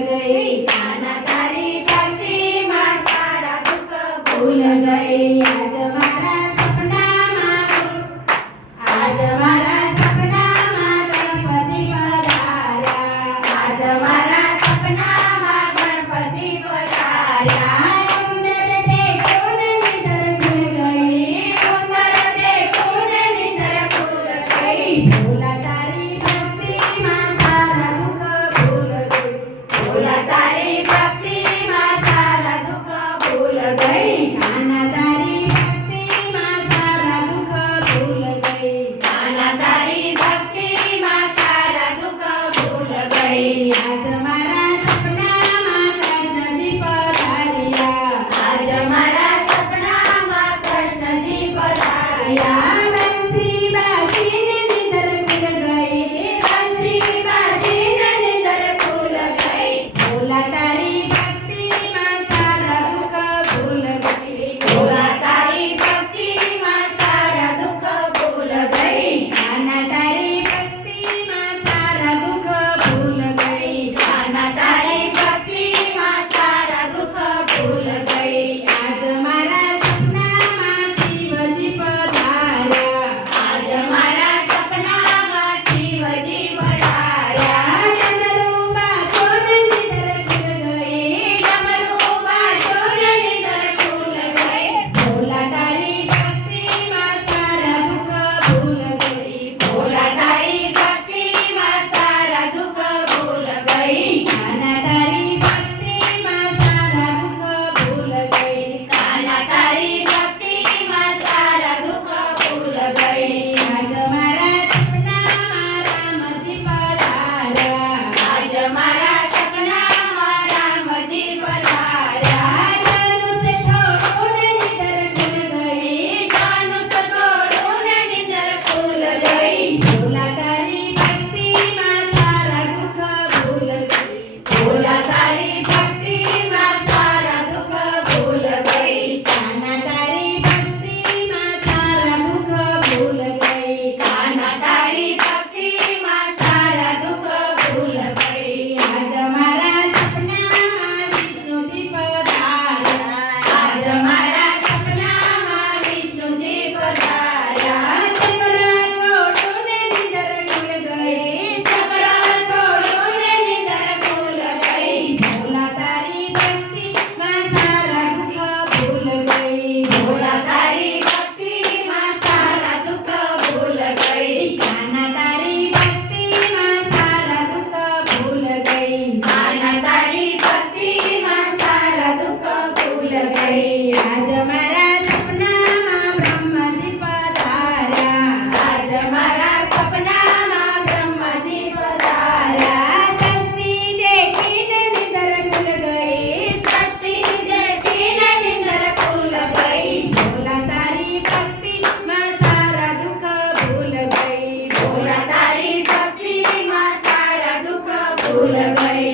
गई। कान्हा तारी भक्ति में सारा दुख भूल गई। आज मारा सपना में आज मारा सपना में गणपति पधार्या। आज मारा सपना में गणपति पधार्या। उंदर देखो ने निंदर खुल गई। उंदर देखो ने निंदर खुल गई। भोला तारी भक्ति में सारा दुख भूल गई। भोला तारी भक्ति में सारा दुख भूल गई। कान्हा तारी भक्ति में सारा दुख भूल गई। कान्हा तारी भक्ति में सारा दुख भूल गई। आज मारा सपना में कृष्ण जी पधार्या। आज मारा सपना में कृष्ण जी पधार्या। बंसी बाजी ने निंदर खुल गई। बंसी बाजी ने निंदर खुल गई। भोला तारी भक्ति में सारा दुख भूल गई। भोला तारी भक्ति में सारा दुख भूल गई। कान्हा तारी भक्ति में सारा दुख भूल गई। कान्हा तारी भक्ति में सारा दुख भूल गई। आज मारा सपना में शिवजी पधार्या। आज मारा सपना में शिवजी पधार्या। डमरू बाजो ने निंदर खुल गई। डमरू बाजो ने निंदर खुल गई। भोला तारी भक्ति में सारा दुख भूल गई। भोला तारी भक्ति में सारा दुख भूल गई। कान्हा तारी भक्ति में सारा दुख भूल गई। कान्हा तारी भक्ति में सारा दुख भूल गई। आज मारा सपना में राम जी पधार्या। आज मारा सपना में राम जी पधार्या। धनुष छोड़ो ने निंदर खुल गई। धनुष छोड़ो ने निंदर खुल गई। भोला तारी भक्ति में सारा दुख भूल गई। भोला तारी भक्ति में सारा दुख भूल गई। कान्हा तारी भक्ति में सारा दुख भूल गई। कान्हा तारी भक्ति में सारा दुख भूल गई। आज मारा सपना में विष्णु जी पधार्या। आज मारा सपना में विष्णु जी पधार्या। चकरा छोड़ो ने निंदर खुल गई। चकरा छोड़ो ने निंदर खुल गई। भोला तारी भक्ति में सारा दुख भूल गई। भोला तारी भक्ति में सारा दुख भूल गई। कान्हा तारी भक्ति में सारा दुख भूल गई। कान्हा तारी भक्ति में सारा दुख भूल गई। आज मारा सपना में ब्रह्म जी पधार्या। आज मारा सपना में ब्रह्म जी पधार्या। सृष्टि देखी ने निंदर खुल गई। सृष्टि देखी ने निंदर खुल गई। भोला तारी भक्ति में सारा दुख भूल गई। भोला तारी भक्ति में सारा दुख भूल गई।